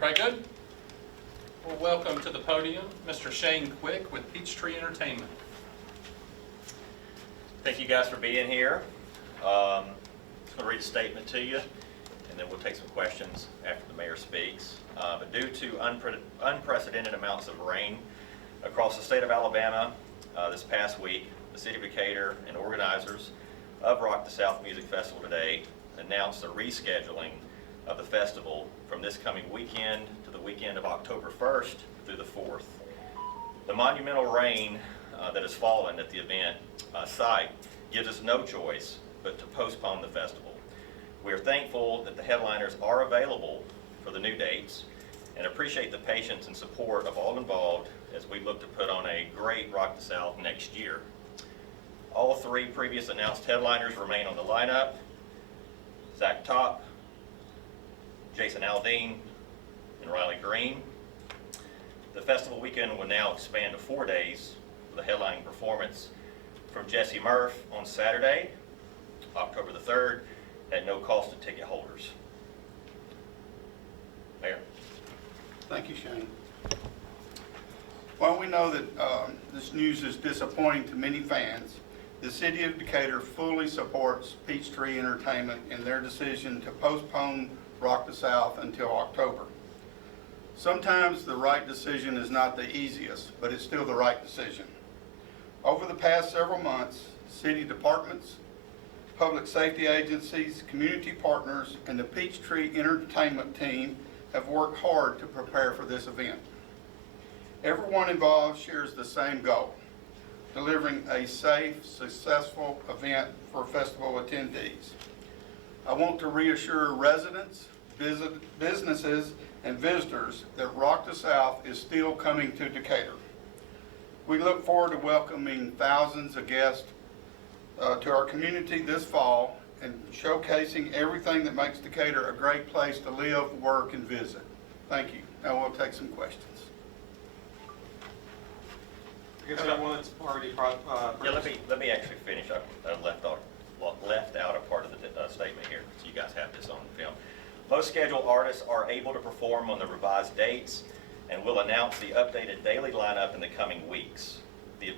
Everybody good? Well, welcome to the podium, Mr. Shane Quick with Peachtree Entertainment. Thank you guys for being here. I'm just going to read a statement to you, and then we'll take some questions after the mayor speaks. But due to unprecedented amounts of rain across the state of Alabama this past week, the city of Decatur and organizers of Rock the South Music Festival today announced the rescheduling of the festival from this coming weekend to the weekend of October 1st through the 4th. The monumental rain that has fallen at the event site gives us no choice but to postpone the festival. We are thankful that the headliners are available for the new dates and appreciate the patience and support of all involved as we look to put on a great Rock the South next year. All three previous announced headliners remain on the lineup: Zach Top, Jason Aldean, and Riley Green. The festival weekend will now expand to 4 days with a headlining performance from Jesse Murph on Saturday, October the 3rd, at no cost to ticket holders. Mayor. Thank you, Shane. While we know that this news is disappointing to many fans, the City of Decatur fully supports Peachtree Entertainment in their decision to postpone Rock the South until October. Sometimes the right decision is not the easiest, but it's still the right decision. Over the past several months, city departments, public safety agencies, community partners, and the Peachtree Entertainment team have worked hard to prepare for this event. Everyone involved shares the same goal: delivering a safe, successful event for festival attendees. I want to reassure residents, businesses, and visitors that Rock the South is still coming to Decatur. We look forward to welcoming thousands of guests to our community this fall and showcasing everything that makes Decatur a great place to live, work, and visit. Thank you. Now we'll take some questions. I guess anyone that's already Yeah, let me actually finish. I left out a part of the statement here, so you guys have this on film. Most scheduled artists are able to perform on the revised dates, and we'll announce the updated daily lineup in the coming weeks. The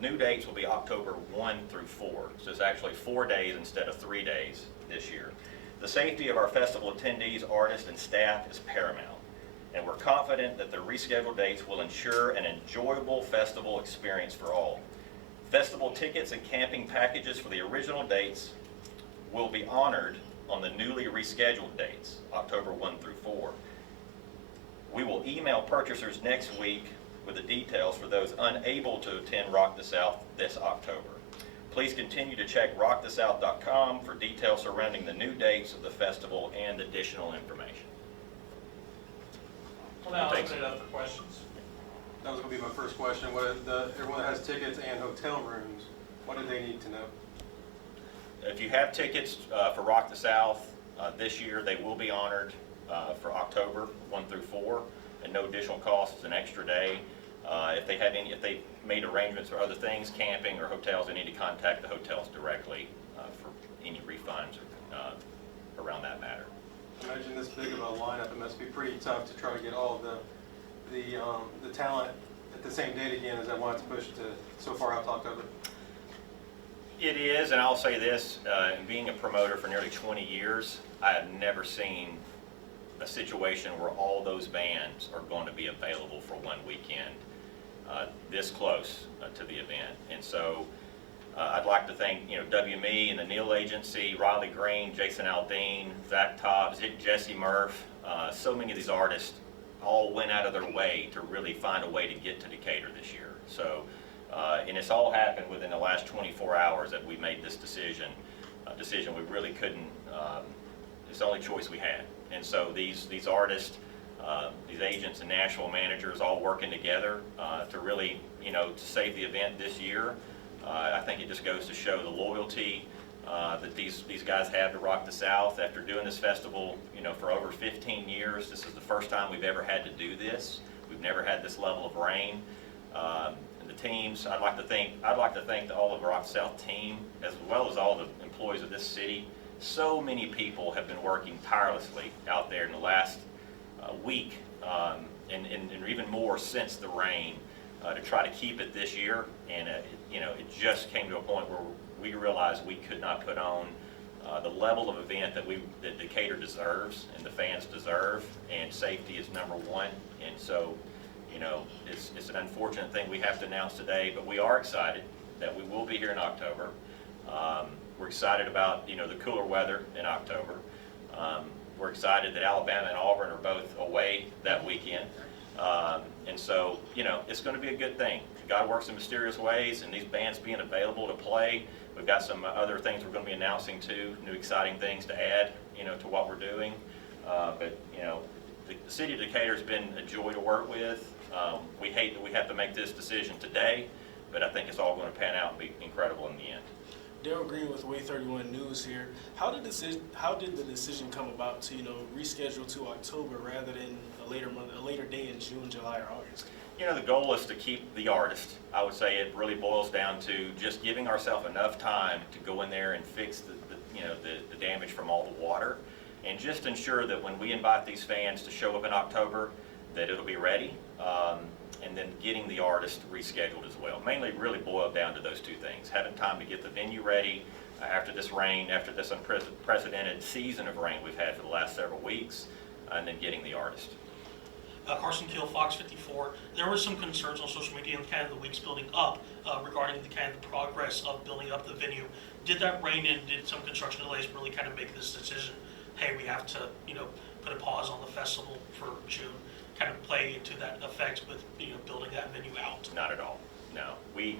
new dates will be October 1 through 4, so it's actually 4 days instead of 3 days this year. The safety of our festival attendees, artists, and staff is paramount, and we're confident that the rescheduled dates will ensure an enjoyable festival experience for all. Festival tickets and camping packages for the original dates will be honored on the newly rescheduled dates, October 1 through 4. We will email purchasers next week with the details for those unable to attend Rock the South this October. Please continue to check rockthesouth.com for details surrounding the new dates of the festival and additional information. Well, now I'll open it up for questions. That was going to be my first question. Everyone that has tickets and hotel rooms, what do they need to know? If you have tickets for Rock the South this year, they will be honored for October 1 through 4, and no additional cost. It's an extra day. If they made arrangements for other things, camping or hotels, they need to contact the hotels directly for any refunds around that matter. Imagine this big of a lineup. It must be pretty tough to try to get all of the talent at the same date again, as I want to push to so far out to October. It is, and I'll say this, being a promoter for nearly 20 years, I have never seen a situation where all those bands are going to be available for one weekend this close to the event. And so I'd like to thank WME and the Neal Agency, Riley Green, Jason Aldean, Zach Top, Jesse Murph. So many of these artists all went out of their way to really find a way to get to Decatur this year. So, and it's all happened within the last 24 hours that we made this decision. We really couldn't, it's the only choice we had. And so these artists, these agents and national managers all working together to really, to save the event this year. I think it just goes to show the loyalty that these guys have to Rock the South. After doing this festival, for over 15 years, this is the first time we've ever had to do this. We've never had this level of rain. And the teams, I'd like to thank all of the Rock the South team, as well as all the employees of this city. So many people have been working tirelessly out there in the last week, and even more since the rain, to try to keep it this year. And it just came to a point where we realized we could not put on the level of event that Decatur deserves and the fans deserve, and safety is number one. And so, it's an unfortunate thing we have to announce today, but we are excited that we will be here in October. We're excited about, the cooler weather in October. We're excited that Alabama and Auburn are both away that weekend. And so, it's going to be a good thing. God works in mysterious ways, and these bands being available to play. We've got some other things we're going to be announcing too, new exciting things to add, to what we're doing. But the city of Decatur has been a joy to work with. We hate that we have to make this decision today, but I think it's all going to pan out and be incredible in the end. Daryl Green with Way 31 News here. How did the decision come about to reschedule to October rather than a later day in June, July, or August? The goal is to keep the artist. I would say it really boils down to just giving ourselves enough time to go in there and fix the damage from all the water, and just ensure that when we invite these fans to show up in October, that it'll be ready, and then getting the artist rescheduled as well. Mainly really boiled down to those two things: having time to get the venue ready after this rain, after this unprecedented season of rain we've had for the last several weeks, and then getting the artist. Carson Kill, Fox 54. There were some concerns on social media in kind of the weeks building up regarding the kind of the progress of building up the venue. Did that rain and did some construction delays really kind of make this decision? Hey, we have to put a pause on the festival for June. Kind of play into that effect with building that venue out. Not at all. No, we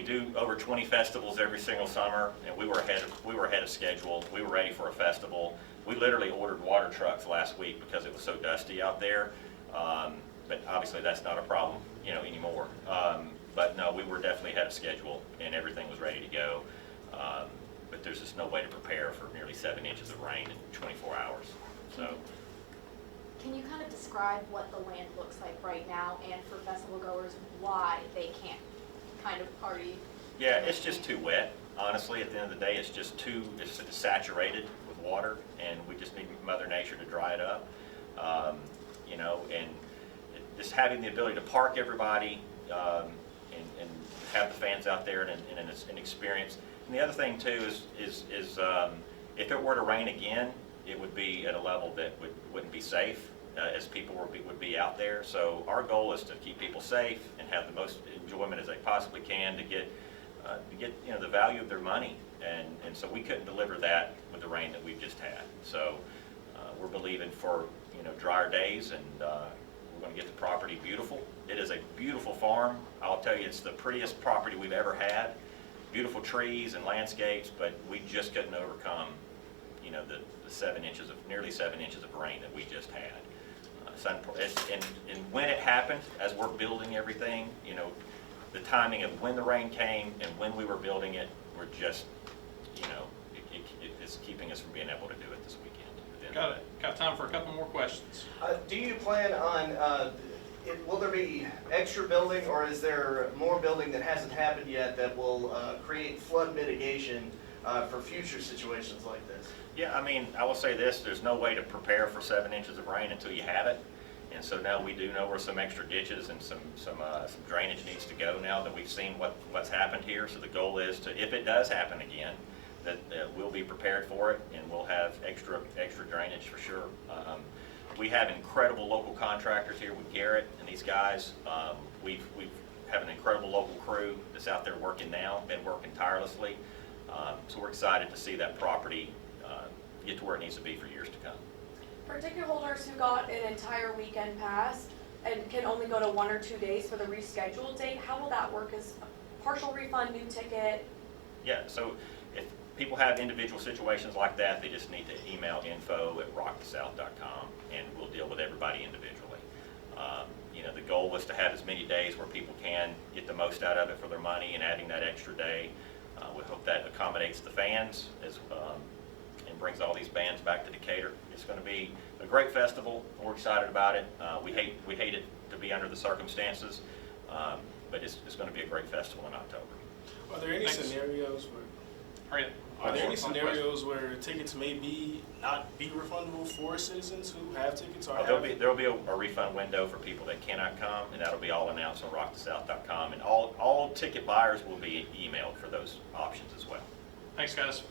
do over 20 festivals every single summer, and we were ahead of schedule. We were ready for a festival. We literally ordered water trucks last week because it was so dusty out there. But obviously that's not a problem, anymore. But no, we were definitely ahead of schedule, and everything was ready to go. But there's just no way to prepare for nearly 7 inches of rain in 24 hours. So. Can you kind of describe what the land looks like right now, and for festival goers, why they can't kind of party? Yeah, it's just too wet. Honestly, at the end of the day, it's saturated with water, and we just need Mother Nature to dry it up. And just having the ability to park everybody and have the fans out there and an experience. And the other thing too is if it were to rain again, it would be at a level that wouldn't be safe as people would be out there. So our goal is to keep people safe and have the most enjoyment as they possibly can to get the value of their money. And so we couldn't deliver that with the rain that we've just had. So we're believing for drier days, and we're going to get the property beautiful. It is a beautiful farm. I'll tell you, it's the prettiest property we've ever had. Beautiful trees and landscapes, but we just couldn't overcome nearly 7 inches of rain that we just had. And when it happened, as we're building everything, the timing of when the rain came and when we were building it, we're just, it's keeping us from being able to do it this weekend. Got time for a couple more questions. Do you plan on, will there be extra building, or is there more building that hasn't happened yet that will create flood mitigation for future situations like this? Yeah, I will say this: there's no way to prepare for 7 inches of rain until you have it. And so now we do know where some extra ditches and some drainage needs to go now that we've seen what's happened here. So the goal is to, if it does happen again, that we'll be prepared for it, and we'll have extra drainage for sure. We have incredible local contractors here with Garrett and these guys. We have an incredible local crew that's out there working now, been working tirelessly. So we're excited to see that property get to where it needs to be for years to come. For ticket holders who got an entire weekend pass and can only go to 1 or 2 days for the rescheduled date, how will that work? Is a partial refund, new ticket? Yeah, so if people have individual situations like that, they just need to email info@rockthesouth.com, and we'll deal with everybody individually. The goal was to have as many days where people can get the most out of it for their money, and adding that extra day, we hope that accommodates the fans and brings all these bands back to Decatur. It's going to be a great festival. We're excited about it. We hate it to be under the circumstances, but it's going to be a great festival in October. Are there any Thanks. scenarios where? Hurry up. Are there any On question. scenarios where tickets may not be refundable for citizens who have tickets or There'll be a refund window for people that cannot come, and that'll be all announced on rockthesouth.com. And all ticket buyers will be emailed for those options as well. Thanks, guys.